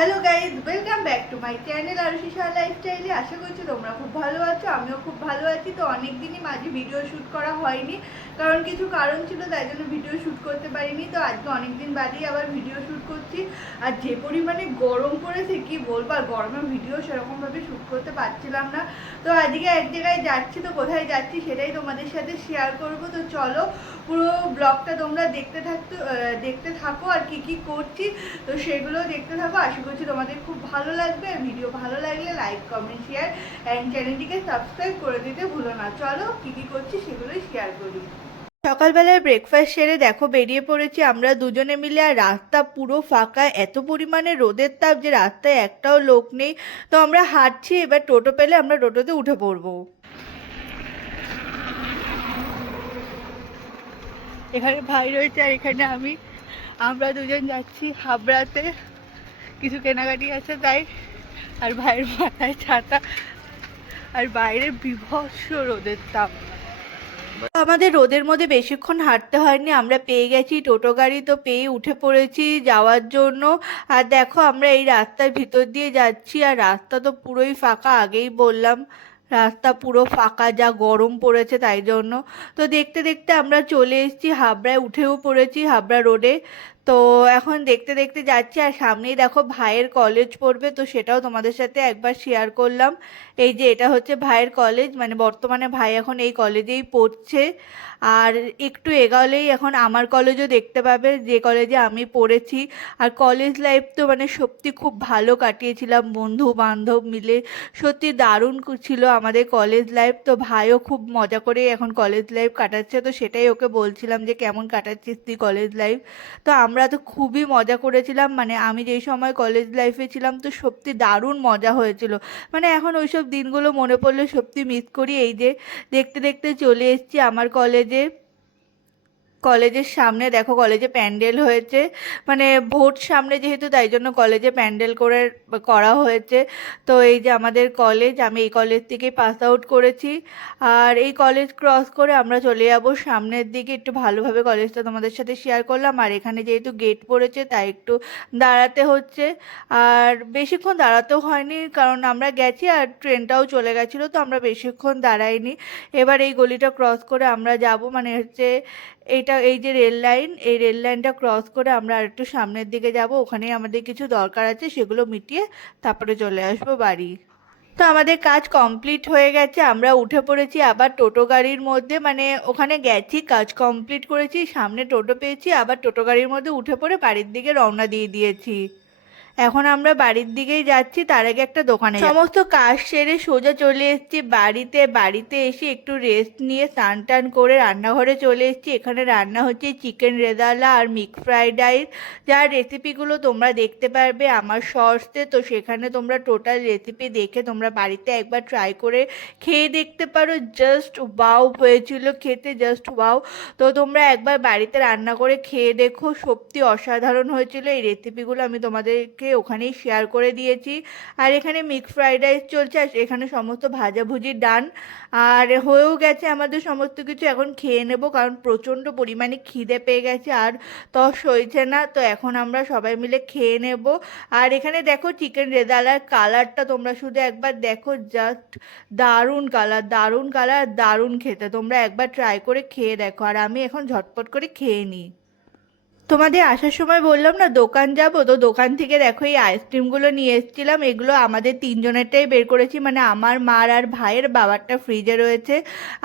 Hello guys welcome back to my channel আর শিশা লাইফস্টাইলে আশা করছি তোমরা খুব ভালো আছো, আমিও খুব ভালো আছি। তো অনেক দিনই মাঝে ভিডিও শ্যুট করা হয়নি, কারণ কিছু কারণ ছিল, তাই জন্য ভিডিও শ্যুট করতে পারিনি। তো আজকে অনেক দিন বাদেই আবার ভিডিও শ্যুট করছি। আর যে পরিমাণে গরম পড়েছে, কি বলব, আর গরমে ভিডিও সেরকমভাবে শ্যুট করতে পারছিলাম না। তো আজকে এক জায়গায় যাচ্ছি, তো কোথায় যাচ্ছি সেটাই তোমাদের সাথে শেয়ার করব। তো চলো, পুরো ব্লগটা তোমরা দেখতে থাকতো দেখতে থাকো আর কি কি করছি। তো সেগুলো দেখতে থাকো, আশা করছি তোমাদের খুব ভালো লাগবে আর ভিডিও ভালো লাগলে লাইক কমেন্ট শেয়ার অ্যান্ড চ্যানেলটিকে সাবস্ক্রাইব করে দিতে ভুলো না। চলো, কি কি করছি সেগুলোই শেয়ার করি। সকালবেলায় ব্রেকফাস্ট সেরে দেখো বেরিয়ে পড়েছি আমরা দুজনে মিলে আর রাস্তা পুরো ফাঁকা, এত পরিমাণে রোদের তাপ যে রাস্তায় একটাও লোক নেই। তো আমরা হাঁটছি, এবার টোটো পেলে আমরা টোটোতে উঠে পড়ব। এখানে ভাই রয়েছে আর এখানে আমি। আমরা দুজন যাচ্ছি হাবড়াতে। কিছু কেনাকাটি আছে তাই আর ভাইয়ের মাথায় ছাতা আর বাইরে বিভৎস রোদের তাপ। আমাদের রোদের মধ্যে বেশিক্ষণ হাঁটতে হয়নি, আমরা পেয়ে গেছি টোটো গাড়ি তো পেয়ে উঠে পড়েছি যাওয়ার জন্য। আর দেখো আমরা এই রাস্তার ভিতর দিয়ে যাচ্ছি আর রাস্তা তো পুরোই ফাঁকা, আগেই বললাম। রাস্তা পুরো ফাঁকা, যা গরম পড়েছে তাই জন্য। তো দেখতে দেখতে আমরা চলে এসেছি, হাবড়ায় উঠেও পড়েছি, হাবড়া রোডে। তো এখন দেখতে দেখতে যাচ্ছি আর সামনেই দেখো ভাইয়ের কলেজ পড়বে, তো সেটাও তোমাদের সাথে একবার শেয়ার করলাম। এই যে এটা হচ্ছে ভাইয়ের কলেজ মানে বর্তমানে ভাই এখন এই কলেজেই পড়ছে। আর একটু এগালেই এখন আমার কলেজও দেখতে পাবে, যে কলেজে আমি পড়েছি। আর কলেজ লাইফ তো মানে সত্যি খুব ভালো কাটিয়েছিলাম বন্ধু বান্ধব মিলে। সত্যি দারুণ ছিল আমাদের কলেজ লাইফ তো ভাইও খুব মজা করে এখন কলেজ লাইফ কাটাচ্ছে। তো সেটাই ওকে বলছিলাম যে কেমন কাটাচ্ছিস তুই কলেজ লাইফ তো আমরা তো খুবই মজা করেছিলাম। মানে আমি যেই সময় কলেজ লাইফে ছিলাম তো সত্যি দারুণ মজা হয়েছিল। মানে এখন ওইসব দিনগুলো মনে পড়লে সত্যি মিস করি। এই যে দেখতে দেখতে চলে এসেছি আমার কলেজে কলেজের সামনে, দেখো কলেজে প্যান্ডেল হয়েছে। মানে ভোট সামনে যেহেতু, তাই জন্য কলেজে প্যান্ডেল করে করা হয়েছে। তো এই যে আমাদের কলেজ, আমি এই কলেজ থেকেই পাস আউট করেছি। আর এই কলেজ ক্রস করে আমরা চলে যাব সামনের দিকে। একটু ভালোভাবে কলেজটা তোমাদের সাথে শেয়ার করলাম। আর এখানে যেহেতু গেট পড়েছে, তাই একটু দাঁড়াতে হচ্ছে। আর বেশিক্ষণ দাঁড়াতেও হয়নি, কারণ আমরা গেছি আর ট্রেনটাও চলে গেছিল, তো আমরা বেশিক্ষণ দাঁড়াইনি। এবার এই গলিটা ক্রস করে আমরা যাব। মানে হচ্ছে এইটা, এই যে রেল লাইন, এই রেল লাইনটা ক্রস করে আমরা আর একটু সামনের দিকে যাব। ওখানেই আমাদের কিছু দরকার আছে, সেগুলো মিটিয়ে তারপরে চলে আসব বাড়ি। তো আমাদের কাজ কমপ্লিট হয়ে গেছে, আমরা উঠে পড়েছি আবার টোটো গাড়ির মধ্যে মানে ওখানে গেছি, কাজ কমপ্লিট করেছি, সামনে টোটো পেয়েছি, আবার টোটো গাড়ির মধ্যে উঠে পড়ে বাড়ির দিকে রওনা দিয়ে দিয়েছি। এখন আমরা বাড়ির দিকেই যাচ্ছি, তার আগে একটা দোকানে সমস্ত কাজ সেরে সোজা চলে এসেছি, বাড়িতে বাড়িতে এসে একটু রেস্ট নিয়ে স্নান টান করে রান্নাঘরে চলে এসেছি। এখানে রান্না হচ্ছে চিকেন রেজালা আর মিক্স ফ্রাইড রাইস যার রেসিপিগুলো তোমরা দেখতে পারবে, আমার শর্টসে তো সেখানে তোমরা টোটাল রেসিপি দেখে তোমরা বাড়িতে একবার ট্রাই করে খেয়ে দেখতে পারো। জাস্ট ওয়াও হয়েছিল খেতে জাস্ট ওয়াও তো তোমরা একবার বাড়িতে রান্না করে খেয়ে দেখো, সত্যি অসাধারণ হয়েছিল। এই রেসিপিগুলো আমি তোমাদেরকে ওখানেই শেয়ার করে দিয়েছি। আর এখানে মিক্স ফ্রাইড রাইস চলছে, আর এখানে সমস্ত ভাজাভুজি ডান। আর হয়েও গেছে আমাদের সমস্ত কিছু, এখন খেয়ে নেব, কারণ প্রচণ্ড পরিমাণে খিদে পেয়ে গেছে, আর তস সইছে না, তো এখন আমরা সবাই মিলে খেয়ে নেব। আর এখানে দেখো চিকেন রেজালার কালারটা তোমরা শুধু একবার দেখো জাস্ট দারুণ কালার দারুণ কালার দারুণ খেতে। তোমরা একবার ট্রাই করে খেয়ে দেখো, আর আমি এখন ঝটপট করে খেয়ে নিই। তোমাদের আসার সময় বললাম না, দোকান যাব, তো দোকান থেকে দেখো এই আইসক্রিমগুলো নিয়ে এসেছিলাম, এগুলো আমাদের তিনজনেরটাই বের করেছি মানে আমার মার আর ভাইয়ের বাবারটা ফ্রিজে রয়েছে।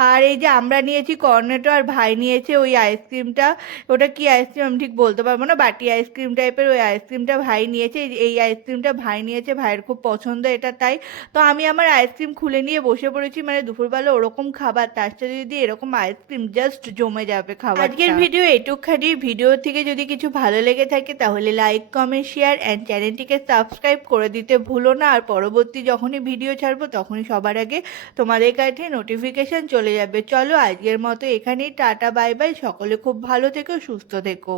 আর এই যে আমরা নিয়েছি কর্নেটো আর ভাই নিয়েছে ওই আইসক্রিমটা ওটা কি আইসক্রিম আমি ঠিক বলতে পারব না, বাটি আইসক্রিম টাইপের ওই আইসক্রিমটা ভাই নিয়েছে, এই- আইসক্রিমটা ভাই নিয়েছে, ভাইয়ের খুব পছন্দ এটা তাই। তো আমি আমার আইসক্রিম খুলে নিয়ে বসে পড়েছি মানে দুপুরবেলা ওরকম খাবার, তার সাথে যদি এরকম আইসক্রিম জাস্ট জমে যাবে খাবার আজকের ভিডিও এটুকখানি ভিডিও থেকে যদি কিছু ভালো লেগে থাকে, তাহলে লাইক কমেন্ট শেয়ার অ্যান্ড চ্যানেলটিকে সাবস্ক্রাইব করে দিতে ভুলো না। আর পরবর্তী যখনই ভিডিও ছাড়বো, তখনই সবার আগে তোমাদের কাছে নোটিফিকেশান চলে যাবে। চলো আজকের মতো এখানেই, টাটা বাই বাই সকলে খুব ভালো থেকো, সুস্থ থেকো।